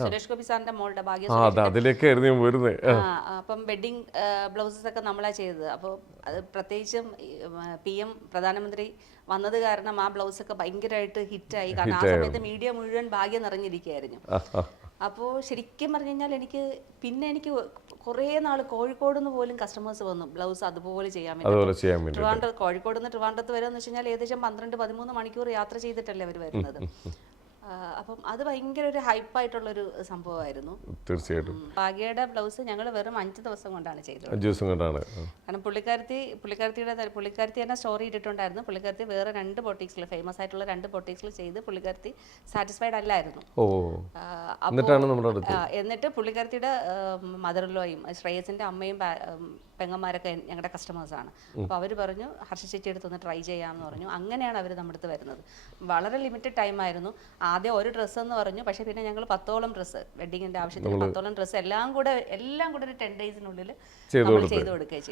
സുരേഷ് ഗോപി സാറിന്റെ മോളുടെ ഭാഗ്യ അതിലേക്കായിരുന്നു ഞാൻ വരുന്നത്. അപ്പം വെഡിങ് ബ്ലൗസസ് ഒക്കെ നമ്മളാ ചെയ്തത്. അപ്പോൾ അത് പ്രത്യേകിച്ചും PM പ്രധാനമന്ത്രി വന്നത് കാരണം ആ ബ്ലൗസ് ഒക്കെ ഭയങ്കരമായിട്ട് ഹിറ്റായി. കാരണം ആ സമയത്ത് മീഡിയ മുഴുവൻ ഭാഗ്യം നിറഞ്ഞിരിക്കുകയായിരുന്നു. അപ്പോൾ ശരിക്കും പറഞ്ഞു കഴിഞ്ഞാൽ എനിക്ക് കുറേ നാൾ കോഴിക്കോട് നിന്ന് പോലും കസ്റ്റമേഴ്സ് വന്നു ബ്ലൗസ് അതുപോലെ ചെയ്യാൻ വേണ്ടി. കോഴിക്കോട് നിന്ന് ട്രിവാൻഡ്രത്ത് വരെ എന്ന് വെച്ച് കഴിഞ്ഞാൽ ഏകദേശം 12-13 മണിക്കൂർ യാത്ര ചെയ്തിട്ടല്ലേ അവർ വരുന്നത്. അപ്പം അത് ഭയങ്കര ഒരു ഹൈപ്പായിട്ടുള്ളൊരു സംഭവമായിരുന്നു. തീർച്ചയായിട്ടും ഭാഗ്യയുടെ ബ്ലൗസ് ഞങ്ങൾ വെറും 5 ദിവസം കൊണ്ടാണ് ചെയ്തത്. 5 ദിവസം കൊണ്ടാണ്. കാരണം പുള്ളിക്കാരത്തി തന്നെ സ്റ്റോറി ഇട്ടിട്ടുണ്ടായിരുന്നു. പുള്ളിക്കാരത്തി വേറെ 2 ബൊട്ടീക്സിൽ ഫേമസ് ആയിട്ടുള്ള 2 ബൊട്ടീക്സിൽ ചെയ്ത് പുള്ളിക്കാരത്തി സാറ്റിസ്ഫൈഡ് അല്ലായിരുന്നു. എന്നിട്ട് പുള്ളിക്കാരത്തിയുടെ മദർലോയും ശ്രേയസിന്റെ അമ്മയും പെങ്ങന്മാരൊക്കെ ഞങ്ങളുടെ കസ്റ്റമേഴ്സാണ്. അപ്പോൾ അവർ പറഞ്ഞു ഹർഷ ചേച്ചി എടുത്തൊന്ന് ട്രൈ ചെയ്യാമെന്ന് പറഞ്ഞു. അങ്ങനെയാണ് അവർ നമ്മുടെ അടുത്ത് വരുന്നത്. വളരെ ലിമിറ്റഡ് ടൈമായിരുന്നു. ആദ്യം ഒരു ഡ്രസ്സ് എന്ന് പറഞ്ഞു, പക്ഷേ പിന്നെ ഞങ്ങൾ 10ഓളം ഡ്രസ്സ് വെഡിങ്ങിന്റെ ആവശ്യത്തിന് 10ഓളം ഡ്രസ്സ് എല്ലാം കൂടെ ഒരു 10 ഡേയ്സിനുള്ളിൽ നമ്മൾ ചെയ്തു കൊടുക്കുകയും ചെയ്തു.